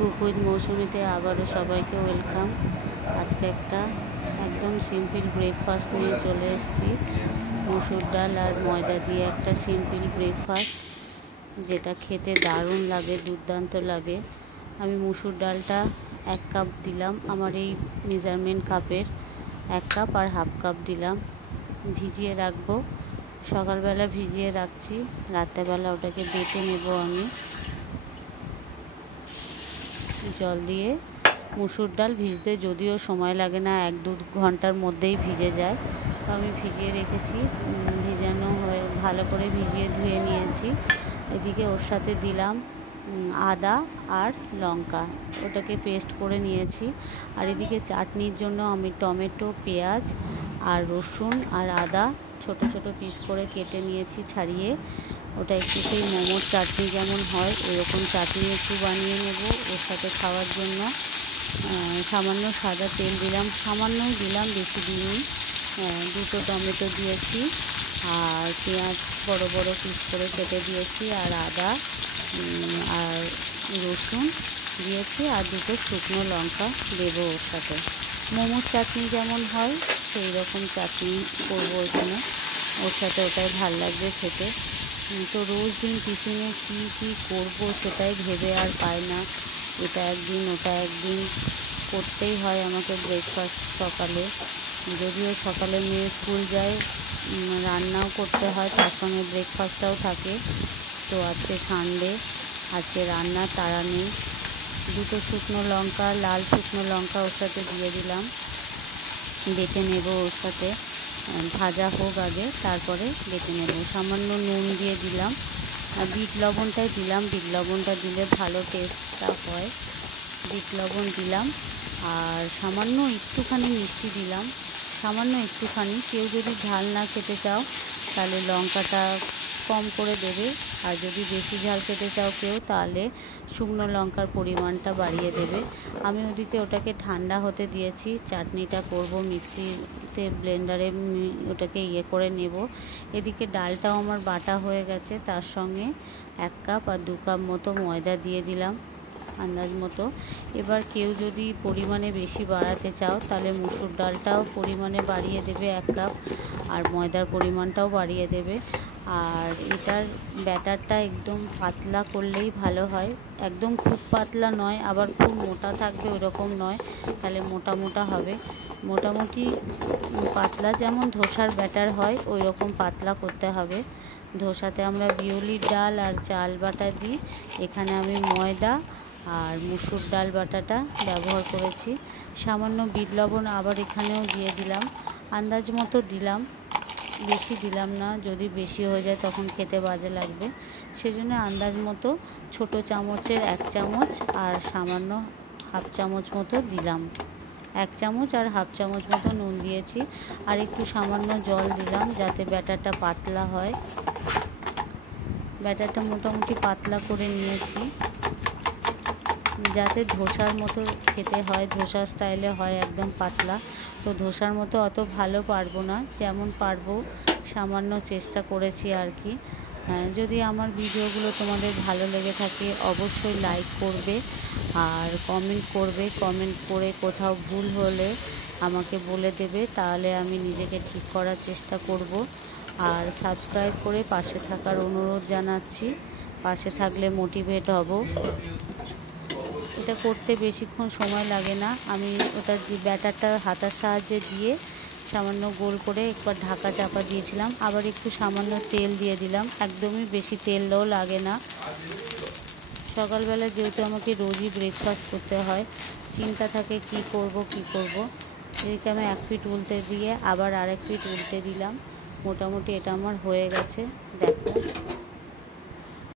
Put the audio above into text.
Cook with মৌসুমিতে আবারও সবাইকে welcome. আজকে একটা একদম সিম্পল ব্রেকফাস্ট নিয়ে চলে এসেছি। মসুর ডাল আর ময়দা দিয়ে একটা সিম্পল ব্রেকফাস্ট, যেটা খেতে দারুণ লাগে, দুর্দান্ত লাগে। আমি মসুর ডালটা 1 কাপ দিলাম, আমার এই মেজারমেন্ট কাপের 1 কাপ আর হাফ কাপ দিলাম। ভিজিয়ে রাখবো, সকালবেলা ভিজিয়ে রাখছি, রাত্রেবেলা ওটাকে বেটে নেব আমি জল দিয়ে। মসুর ডাল ভিজতে যদিও সময় লাগে না, 1-2 ঘন্টার মধ্যেই ভিজে যায়। তো আমি ভিজিয়ে রেখেছি, ভিজানো হয়ে ভালো করে ভিজিয়ে ধুয়ে নিয়েছি। এদিকে ওর সাথে দিলাম আদা আর লঙ্কা, ওটাকে পেস্ট করে নিয়েছি। আর এদিকে চাটনির জন্য আমি টমেটো, পেঁয়াজ আর রসুন আর আদা ছোট ছোট পিস করে কেটে নিয়েছি ছাড়িয়ে। ওটা একটু সেই মোমোর চাটনি যেমন হয় এরকম চাটনি একটু বানিয়ে নেব ওর সাথে খাওয়ার জন্য। সামান্য সাদা তেল দিলাম, সামান্যই দিলাম, বেশি দিইনি। 2টো টমেটো দিয়েছি আর পেঁয়াজ বড় বড় পিস করে কেটে দিয়েছি, আর আদা আর রসুন দিয়েছি, আর 2টো শুকনো লঙ্কা দেবো ওর সাথে। মোমোর চাটনি যেমন হয় সেই রকম চাটনি করবো এখানে ওর সাথে, ওটাই ভাল লাগবে খেতে। তো রোজ দিন টিফিনে কী করবো সেটাই ভেবে আর পাই না। এটা একদিন ওটা একদিন করতেই হয় আমাকে ব্রেকফাস্ট সকালে। যদিও সকালে মেয়ে স্কুল যায়, রান্নাও করতে হয়, তার সঙ্গে ব্রেকফাস্টটাও থাকে। তো আজকে সানডে, আজকে রান্নার তাড়া নেই। 2টো শুকনো লঙ্কা, লাল শুকনো লঙ্কা ওর সাথে দিয়ে দিলাম, বেটে নেব ওর সাথে। ভাজা হোক আগে, তারপরে বেটে নেব। সামান্য নুন দিয়ে দিলাম, বিট লবণটাই দিলাম, বিট লবণটা দিলে ভালো টেস্টটা হয়। বিট লবণ দিলাম আর সামান্য একটুখানি মিষ্টি দিলাম, সামান্য একটুখানি। কেউ যদি ঝাল না খেতে চাও তাহলে লঙ্কাটা কম করে দেবে, আর যদি বেশি ঝাল খেতে চাও কেউ তাহলে শুকনো লঙ্কার পরিমাণটা বাড়িয়ে দেবে। আমি ওদিকে ওটাকে ঠান্ডা হতে দিয়েছি, চাটনিটা করব মিক্সিতে ব্লেন্ডারে ওটাকে করে নেব। এদিকে ডালটাও আমার বাটা হয়ে গেছে, তার সঙ্গে 1 কাপ আর 2 কাপ মতো ময়দা দিয়ে দিলাম আন্দাজ মতো। এবার কেউ যদি পরিমাণে বেশি বাড়াতে চাও তাহলে মসুর ডালটাও পরিমাণে বাড়িয়ে দেবে 1 কাপ, আর ময়দার পরিমাণটাও বাড়িয়ে দেবে। আর এটার ব্যাটারটা একদম পাতলা করলেই ভালো হয়, একদম খুব পাতলা নয়, আবার খুব মোটা থাকবে ওরকম নয়, তাহলে মোটা মোটা হবে। মোটামুটি পাতলা, যেমন ধোসার ব্যাটার হয় ওই রকম পাতলা করতে হবে। ধোসাতে আমরা বিউলির ডাল আর চাল বাটা দিই, এখানে আমি ময়দা আর মসুর ডাল বাটাটা ব্যবহার করেছি। সামান্য বিট লবণ আবার এখানেও দিয়ে দিলাম, আন্দাজ মতো দিলাম, বেশি দিলাম না, যদি বেশি হয়ে যায় তখন খেতে বাজে লাগবে। সেজন্য আন্দাজ মতো ছোট চামচের 1 চামচ আর সামান্য হাফ চামচ মতো দিলাম। 1 চামচ আর হাফ চামচ মতো নুন দিয়েছি, আর একটু সামান্য জল দিলাম যাতে ব্যাটারটা পাতলা হয়। ব্যাটারটা মোটামুটি পাতলা করে নিয়েছি, যাতে ধোসার মতো খেতে হয়, ধোসা স্টাইলে হয় একদম পাতলা। তো ধোসার মতো অত ভালো পারবো না, যেমন পারবো সামান্য চেষ্টা করেছি আর কি। যদি আমার ভিডিওগুলো তোমাদের ভালো লেগে থাকে অবশ্যই লাইক করবে আর কমেন্ট করবে। কমেন্ট করে কোথাও ভুল হলে আমাকে বলে দেবে, তাহলে আমি নিজেকে ঠিক করার চেষ্টা করব। আর সাবস্ক্রাইব করে পাশে থাকার অনুরোধ জানাচ্ছি, পাশে থাকলে মোটিভেট হব। এটা করতে বেশিক্ষণ সময় লাগে না। আমি ওটা ব্যাটারটা হাতার সাহায্যে দিয়ে সামান্য গোল করে একবার ঢাকা চাপা দিয়েছিলাম, আবার একটু সামান্য তেল দিয়ে দিলাম, একদমই বেশি তেলও লাগে না। সকালবেলা যেহেতু আমাকে রোজই ব্রেকফাস্ট করতে হয়, চিন্তা থাকে কি করব। এদিকে আমি 1 পিঠ উল্টে দিয়ে আবার আরেক পিঠ উল্টে দিলাম। মোটামুটি এটা আমার হয়ে গেছে, দেখো